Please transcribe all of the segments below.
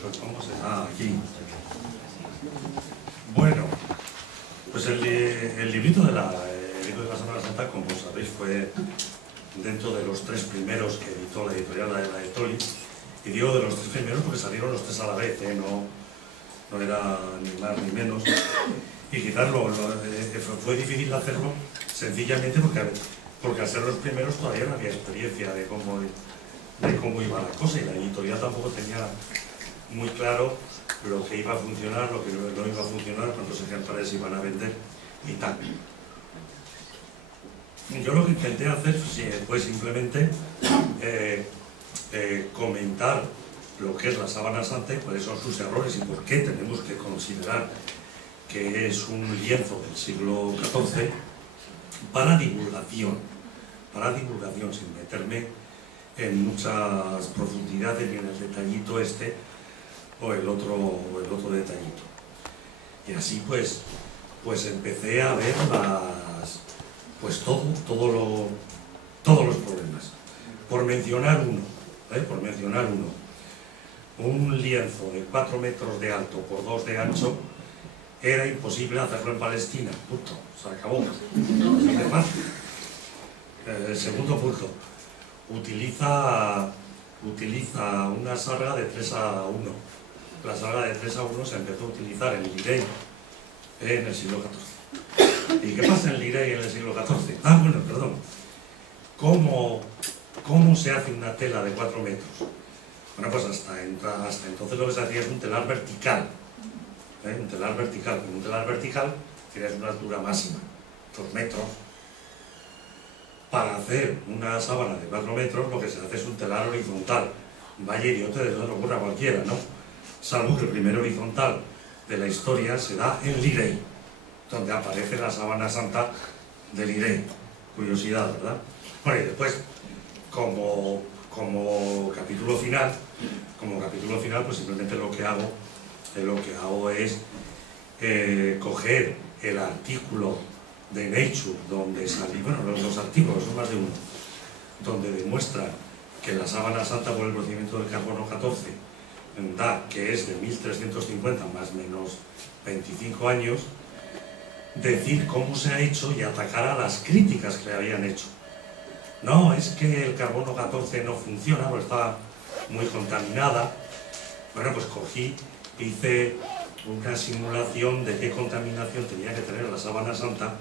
¿Cómo se llama? Aquí. Bueno, pues el librito de la Semana Santa, como sabéis, fue dentro de los 3 primeros que editó la editorial la Etoli. Y digo de los 3 primeros porque salieron los 3 a la vez, no era ni más ni menos. Y quizás fue difícil hacerlo sencillamente porque al ser los primeros todavía no había experiencia de cómo iba la cosa, y la editorial tampoco tenía muy claro lo que iba a funcionar, lo que no iba a funcionar, cuántos ejemplares iban a vender y tal. Yo lo que intenté hacer fue simplemente comentar lo que es la Sábana Santa y cuáles son sus errores y por qué tenemos que considerar que es un lienzo del siglo XIV para divulgación, sin meterme en muchas profundidades ni en el detallito este o el otro detallito. Y así pues empecé a ver todos los problemas. Por mencionar uno, un lienzo de 4 metros de alto por 2 de ancho era imposible hacerlo en Palestina, punto, se acabó, así de fácil. El segundo punto, utiliza una sarga de 3:1. La sarga de 3:1 se empezó a utilizar en Lirey en el siglo XIV. ¿Y qué pasa en Lirey en el siglo XIV? Perdón. ¿Cómo se hace una tela de 4 metros? Bueno, pues hasta entonces lo que se hacía es un telar vertical. Un telar vertical. Con un telar vertical tienes una altura máxima, 2 metros. Para hacer una sábana de 4 metros lo que se hace es un telar horizontal. Vaya idiote de lo ocurra a cualquiera, ¿no? Salvo que el primer horizontal de la historia se da en Lirey, donde aparece la Sábana Santa de Lirey. Curiosidad, ¿verdad? Bueno, y después, como capítulo final, pues simplemente lo que hago es coger el artículo de Nature, donde salí, bueno, los 2 artículos, son más de uno, donde demuestra que la Sábana Santa por el procedimiento del carbono 14 da que es de 1350 más o menos 25 años, decir cómo se ha hecho y atacar a las críticas que le habían hecho. No, es que el carbono 14 no funciona porque está muy contaminada. Bueno, pues hice una simulación de qué contaminación tenía que tener la Sábana Santa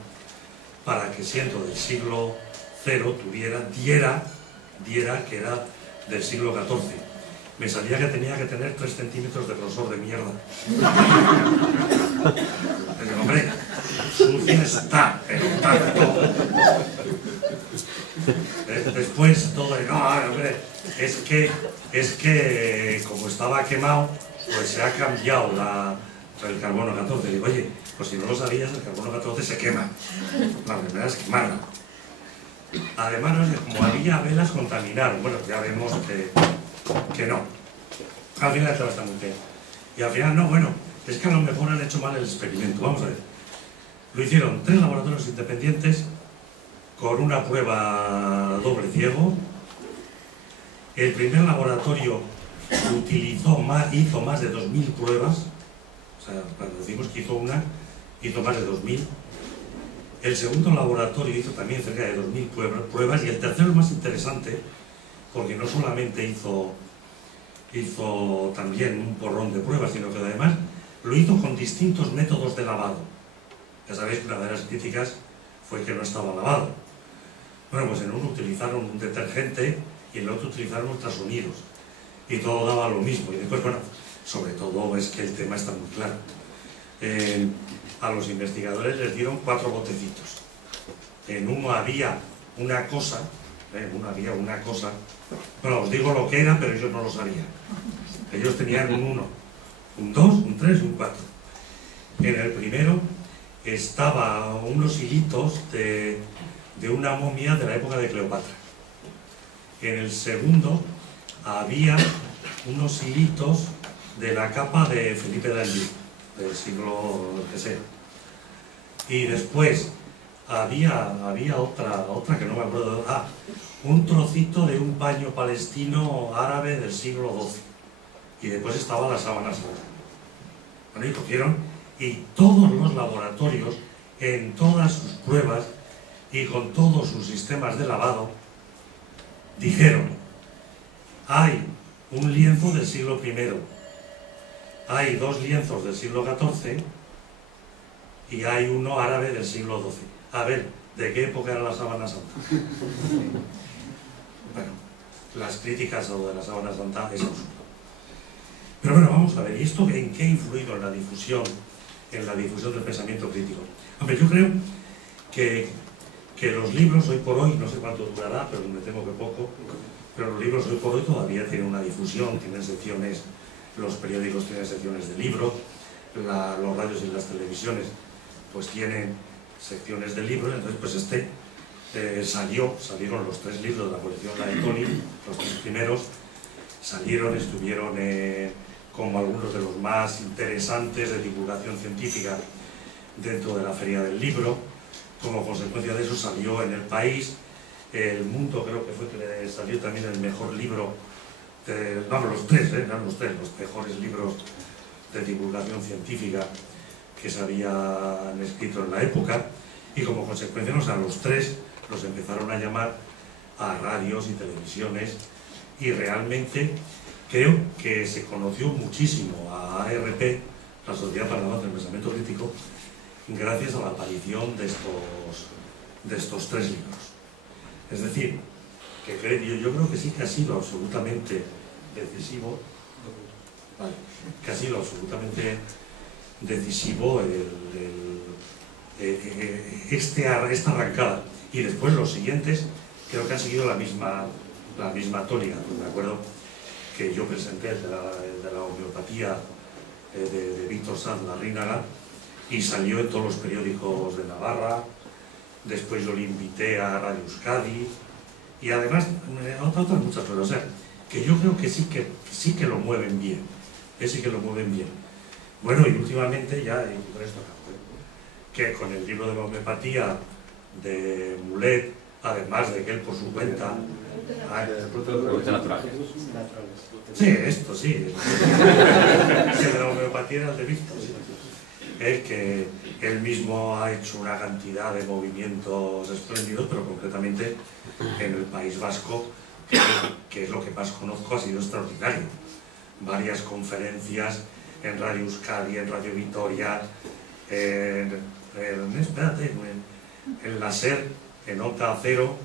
para que, siendo del siglo cero, diera que era del siglo XIV. Me salía que tenía que tener 3 centímetros de grosor de mierda. Pero, hombre, sucia está, pero tanto. Después todo hombre, es que como estaba quemado, pues se ha cambiado el carbono 14. Digo, oye, pues si no lo sabías, el carbono 14 se quema. La primera es quemarlo. Además, como había velas, contaminaron. Bueno, ya vemos que no. Al final todo está muy bien. Y al final no, bueno, es que a lo mejor han hecho mal el experimento. Vamos a ver. Lo hicieron 3 laboratorios independientes con una prueba doble ciego. El primer laboratorio hizo más de 2000 pruebas. O sea, cuando decimos que hizo una, hizo más de 2000. El segundo laboratorio hizo también cerca de 2000 pruebas, y el tercero es más interesante porque no solamente hizo también un porrón de pruebas, sino que además lo hizo con distintos métodos de lavado. Ya sabéis que una de las críticas fue que no estaba lavado. Bueno, pues en uno utilizaron un detergente y en el otro utilizaron ultrasonidos, y todo daba lo mismo. Y después, bueno, sobre todo es que el tema está muy claro. A los investigadores les dieron 4 botecitos. En uno había una cosa, bueno, os digo lo que era, pero ellos no lo sabían. Ellos tenían un 1, un 2, un 3 y un 4. En el primero estaba unos hilitos de una momia de la época de Cleopatra. En el segundo había unos hilitos de la capa de Felipe d'Anjou, del siglo que sea. Y después había otra que no me acuerdo. Un trocito de un paño palestino árabe del siglo XII. y después estaba la sábana santa. Bueno, y cogieron, y todos los laboratorios, en todas sus pruebas y con todos sus sistemas de lavado, dijeron: hay un lienzo del siglo I, hay 2 lienzos del siglo XIV y hay uno árabe del siglo XII. A ver, ¿de qué época era la sábana santa? Bueno, las críticas a lo de la sábana santa es absurdo. Pero bueno, vamos a ver, ¿y esto en qué ha influido en la difusión del pensamiento crítico? Hombre, yo creo que los libros hoy por hoy, no sé cuánto durará, pero me temo que poco, pero los libros hoy por hoy todavía tienen una difusión, tienen secciones, los periódicos tienen secciones de libros, los radios y las televisiones pues tienen secciones de libros. Entonces pues salieron los 3 libros de la colección Laetoli, los 3 primeros, estuvieron como algunos de los más interesantes de divulgación científica dentro de la Feria del Libro. Como consecuencia de eso salió en El País, El Mundo creo que fue que le salió también el mejor libro, los tres mejores libros de divulgación científica que se habían escrito en la época, y como consecuencia los 3 los empezaron a llamar a radios y televisiones, y realmente creo que se conoció muchísimo a ARP, la Sociedad para el Avance del Pensamiento Crítico, gracias a la aparición de estos 3 libros. Es decir, que yo creo que sí que ha sido absolutamente decisivo, esta arrancada, y después los siguientes creo que han seguido la misma tónica. Pues me acuerdo que yo presenté el de la homeopatía de Víctor Sanz Larrínaga, y salió en todos los periódicos de Navarra. Después yo le invité a Radio Euskadi, y además otras muchas cosas. O sea, que yo creo que sí que lo mueven bien, Bueno, y últimamente ya, y con esto acabo, que con el libro de la homeopatía de Mulet, además de que él por su cuenta... Productos naturales. Sí, esto sí. Que de la homeopatía era el de Víctor, sí. Que él mismo ha hecho una cantidad de movimientos espléndidos, pero concretamente en el País Vasco, que es lo que más conozco, ha sido extraordinario. Varias conferencias en Radio Euskadi, en Radio Vitoria, en la SER, en Onda Cero,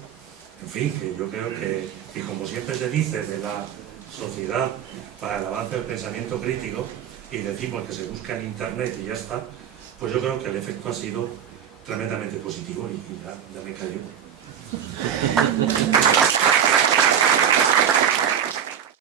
en fin, que yo creo que, y como siempre se dice de la Sociedad para el Avance del Pensamiento Crítico, y decimos que se busca en internet y ya está, pues yo creo que el efecto ha sido tremendamente positivo, y ya me callo.